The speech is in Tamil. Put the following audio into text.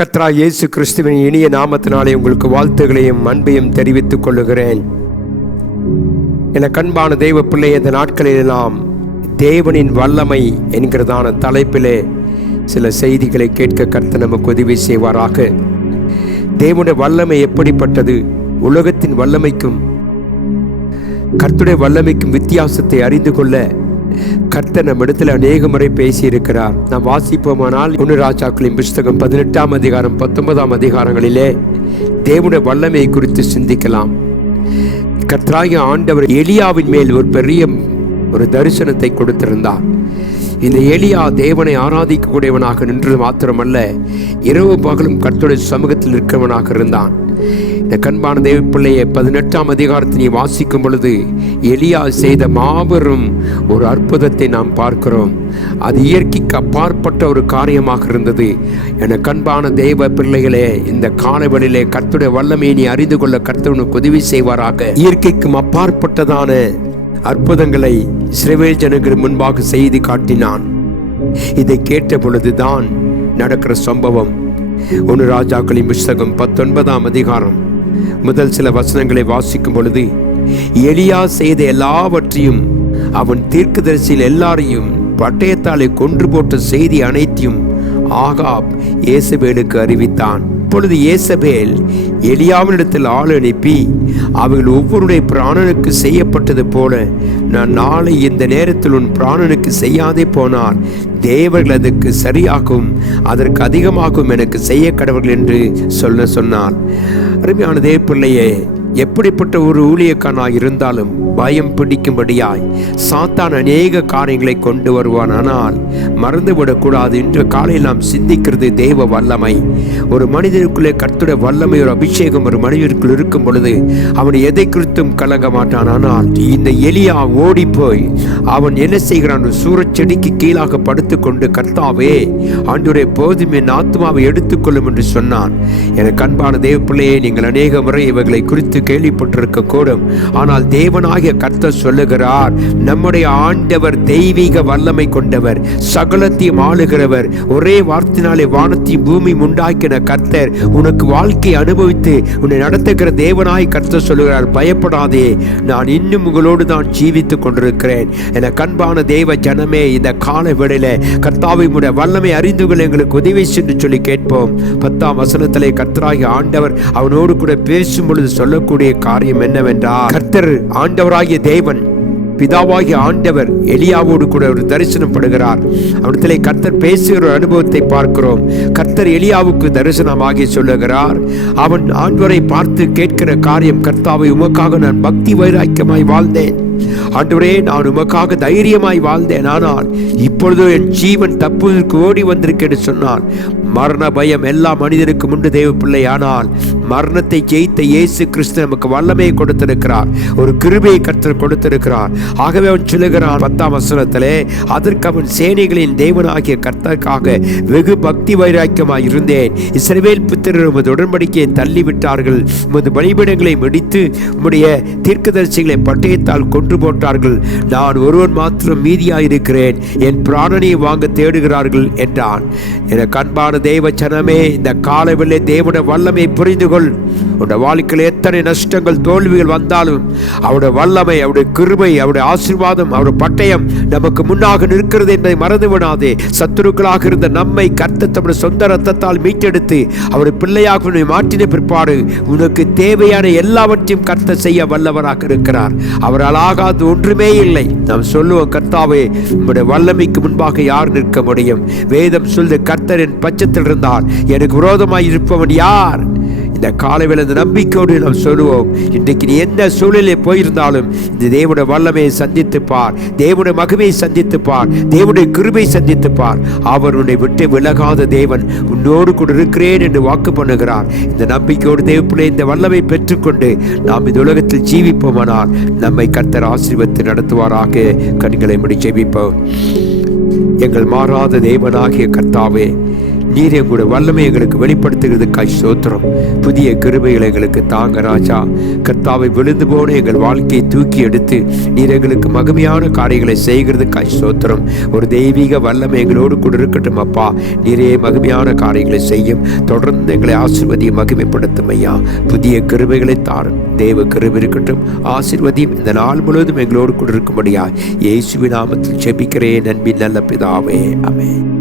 கர்த்தராகிய இயேசு கிறிஸ்துவின் இனிய நாமத்தினாலே உங்களுக்கு வாழ்த்துகளையும் அன்பையும் தெரிவித்துக் கொள்ளுகிறேன். என கண்பான தெய்வ பிள்ளை, இந்த நாட்களில் நாம் தேவனின் வல்லமை என்கிறதான தலைப்பிலே சில செய்திகளை கேட்க கர்த்தர் நமக்கு உதவி செய்வாராக. தேவனுடைய வல்லமை எப்படிப்பட்டது, உலகத்தின் வல்லமைக்கும் கர்த்தருடைய வல்லமைக்கும் வித்தியாசத்தை அறிந்து கொள்ள கர்த்தர் நம்மிடத்தில் அநேக முறை பேசியிருக்கிறார். நாம் வாசிப்போமானால் 1 ராஜாக்களின் புஸ்தகம் 18ஆம் அதிகாரம் 19ஆம் அதிகாரங்களிலே தேவனுடைய வல்லமையை குறித்து சிந்திக்கலாம். கர்த்தராகிய ஆண்டவர் எலியாவின் மேல் ஒரு பெரிய தரிசனத்தை கொடுத்திருந்தார். இந்த எலியா தேவனை ஆராதிக்கக்கூடியவனாக நின்றது மாத்திரமல்ல, இரவு பகலும் கர்த்தருடைய சமூகத்தில் இருக்கிறவனாக இருந்தான். இந்த கண்பான தேவ பிள்ளையை 18ஆம் அதிகாரத்தை வாசிக்கும் பொழுது எலியா செய்த மாபெரும் ஒரு அற்புதத்தை நாம் பார்க்கிறோம். அது இயற்கைக்கு அப்பாற்பட்ட ஒரு காரியமாக இருந்தது. என கண்பான தெய்வ பிள்ளைகளே, இந்த காலவெளியிலே கர்த்தருடைய வல்லமையை நீ அறிந்து கொள்ள கர்த்தருக்கு உதவி செய்வாராக. இயற்கைக்கும் அப்பாற்பட்டதான அற்புதங்களை இஸ்ரவேல் ஜனங்கள் முன்பாக செய்து காட்டினான். இதை கேட்ட பொழுதுதான் நடக்கிற சம்பவம் 1 ராஜாக்களின் புஸ்தகம் 19ஆம் அதிகாரம் முதல் சில வசனங்களை வாசிக்கும் பொழுது, எலியா செய்த எல்லாவற்றையும், அவன் தீர்க்கதரிசியில் எல்லாரையும் பட்டயத்தாலே கொன்று போட்ட செய்தி அனைத்தையும் ஆகாப் ஏசபேலுக்கு அறிவித்தான். இப்பொழுது ஏசபேல் எலியாவினிடத்தில் ஆள் அனுப்பி, அவர்கள் ஒவ்வொருடைய பிராணனுக்கு செய்யப்பட்டது போல நான் நாளை இந்த நேரத்தில் உன் பிராணனுக்கு செய்யாதே போனால் தேவர்கள் அதற்கு சரியாகும், அதற்கு அதிகமாகவும் எனக்கு செய்ய கடவர்கள் என்று சொன்னார். அருமையான தேவ பிள்ளையே, எப்படிப்பட்ட ஒரு ஊழியக்காரனாய் இருந்தாலும் பயம் பிடிக்கும்படியாய் சாத்தான் அநேக காரியங்களை கொண்டு வருவான். ஆனால் மறந்துவிடக்கூடாது, இன்று காலையில் நாம் சிந்திக்கிறது தேவ வல்லமை. ஒரு மனிதனுக்குள்ளே கர்த்தருடைய வல்லமை, ஒரு அபிஷேகம் ஒரு மனிதனுக்குள் இருக்கும் பொழுது அவன் எதை குறித்தும் கலங்க மாட்டான். ஆனால் இந்த எலியா ஓடி போய் அவன் என்ன செய்கிறான், சூரச்செடிக்கு கீழாக படுத்துக்கொண்டு, கர்த்தாவே ஆண்டவரே போதும், என் ஆத்மாவை எடுத்துக்கொள்ளும் என்று சொன்னான். எனக்கு அன்பான தேவ பிள்ளையே, நீங்கள் அநேக முறை இவர்களை குறித்து கேள்விப்பட்டிருக்க கூடும். ஆனால் தேவனாகிய கர்த்தர் சொல்லுகிறார், நம்முடைய ஆண்டவர் தெய்வீக வல்லமை கொண்டவர், சகலத்தையும் ஆளுகிறவர். ஒரே வார்த்தையினாலே வானத்தையும் பூமியும் உண்டாக்கின கர்த்தர் உனக்கு வாழ்க்கை அனுபவித்து உன்னை நடத்துகிற தேவனாய் கர்த்தர் சொல்லுகிறார், பயப்படாதே, நான் இன்னும் உங்களோடு தான் ஜீவித்துக் கொண்டிருக்கிறேன். என கண்பான தேவ ஜனமே, இந்த கால வேளையில கர்த்தாவை உடைய வல்லமை அறிந்து கொள்ள எங்களுக்கு உதவி சென்று சொல்லி கேட்போம். 10ஆம் வசனத்திலே கர்த்தராகிய ஆண்டவர் அவனோடு கூட பேசும் பொழுது சொல்லக்கூடிய காரியம் என்னவென்றால், கர்த்தர் ஆண்டவராகிய தேவன், பிதாவாகிய ஆண்டவர் எலியாவோடு கூட ஒரு தரிசனம் படுகிறார். அவரிடத்திலே கர்த்தர் பேசுகிற ஒரு அனுபவத்தை பார்க்கிறோம். கர்த்தர் எலியாவுக்கு தரிசனமாகி சொல்லுகிறார், அவன் ஆண்டவரை பார்த்து கேட்கிற காரியம், கர்த்தாவை உமக்காக நான் பக்தி வைராக்கியமாய் வாழ்ந்தேன், ஆண்டவரே நான் உமக்காக தைரியமாய் வாழ்ந்தேன், ஆனால் இப்பொழுது என் ஜீவன் தப்புவதற்கு ஓடி வந்திருக்கேன்னு சொன்னான். மரண பயம் எல்லா மனிதனுக்கும் உண்டு தேவ பிள்ளை. ஆனால் மரணத்தை ஜெயித்த இயேசு கிறிஸ்து நமக்கு வல்லமையை கொடுத்திருக்கிறார், ஒரு கிருபையை கர்த்தர் கொடுத்திருக்கிறார். ஆகவே அவன் சொல்லுகிறான் 10ஆம் வசனத்திலே, அதற்கு அவன் சேனைகளின் தேவனாகிய கர்த்தருக்காக வெகு பக்தி வைராக்கியமாய் இருந்தேன். இஸ்ரவேல் புத்திரர் உமது உடன்படிக்கையை தள்ளிவிட்டார்கள், உமது பலிபீடங்களை முடித்து உம்முடைய தீர்க்கதரிசிகளை பட்டயத்தால் கொன்று போட்டார்கள், நான் ஒருவன் மாத்திரம் மீதியாயிருக்கிறேன், என் பிராணனை வாங்க தேடுகிறார்கள் என்றான். என கண்பான தேவ ஜனமே, இந்த காலவெளியிலே தேவனுடைய வல்லமை புரிந்து கொள். உடைய வாழ்க்கையில் எத்தனை நஷ்டங்கள் தோல்விகள் வந்தாலும் அவருடைய வல்லமை, அவருடைய கிருபை, அவருடைய ஆசீர்வாதம், அவருடைய பட்டயம் நமக்கு முன்னாக நிற்கிறது என்பதை மறந்து விடாதே. சத்துருக்களாக இருந்த நம்மை கர்த்தர் தம்முடைய சொந்த ரத்தத்தால் மீட்டெடுத்து அவருடைய பிள்ளையாக மாற்றின பிற்பாடு உனக்கு தேவையான எல்லாவற்றையும் கர்த்தர் செய்ய வல்லவராக இருக்கிறார். அவரால் ஆகாது ஒன்றுமே இல்லை. நாம் சொல்லுவோம், கர்த்தாவே உம்முடைய வல்லமைக்கு முன்பாக யார் நிற்க முடியும்? வேதம் சொல்லுது, கர்த்தர் என் பட்சத்தில் இருந்தார், எனக்கு விரோதமாய் இருப்பவன் யார்? இந்த காலையில் இந்த நம்பிக்கையோடு நாம் சொல்லுவோம், இன்றைக்கு நீ எந்த சூழலிலே போயிருந்தாலும் இந்த தேவனுடைய வல்லமையை சந்தித்துப்பார், தேவனுடைய மகிமையை சந்தித்துப்பார், தேவனுடைய கிருபை சந்தித்துப்பார். அவர் உன்னை விட்டு விலகாத தேவன், உன்னோடு கூட இருக்கிறேன் என்று வாக்கு பண்ணுகிறார். இந்த நம்பிக்கையோடு தேவப்பிள்ளை இந்த வல்லமை பெற்றுக்கொண்டு நாம் இந்த உலகத்தில் ஜீவிப்போமானால் நம்மை கர்த்தர் ஆசீர்வதித்து நடத்துவாராக. கண்களை மூடி ஜெபிப்போம். எங்கள் மாறாத தேவனாகிய கர்த்தாவே, நீர் எங்களுடைய வல்லமை எங்களுக்கு வெளிப்படுத்துகிறதுக்காய் ஸ்தோத்திரம். புதிய கிருபைகளை எங்களுக்கு தாங்க ராஜா. கர்த்தாவை விழுந்து போன எங்கள் வாழ்க்கையை தூக்கி எடுத்து நீர் எங்களுக்கு மகிமையான காரியங்களை செய்கிறதுக்காய் ஸ்தோத்திரம். ஒரு தெய்வீக வல்லமை எங்களோடு கூட இருக்கட்டும் அப்பா. நீரே மகிமையான காரியங்களை செய்யும். தொடர்ந்து எங்களை ஆசீர்வதியை மகிமைப்படுத்தும் ஐயா. புதிய கிருபைகளை தாரும். தேவ கிருபை இருக்கட்டும். ஆசீர்வதியும் இந்த நாள் முழுவதும் எங்களோடு கூட இருக்கும்படியா இயேசுவின் நாமத்தில் ஜெபிக்கிறேன் அன்பின் நல்ல பிதாவே. ஆமென்.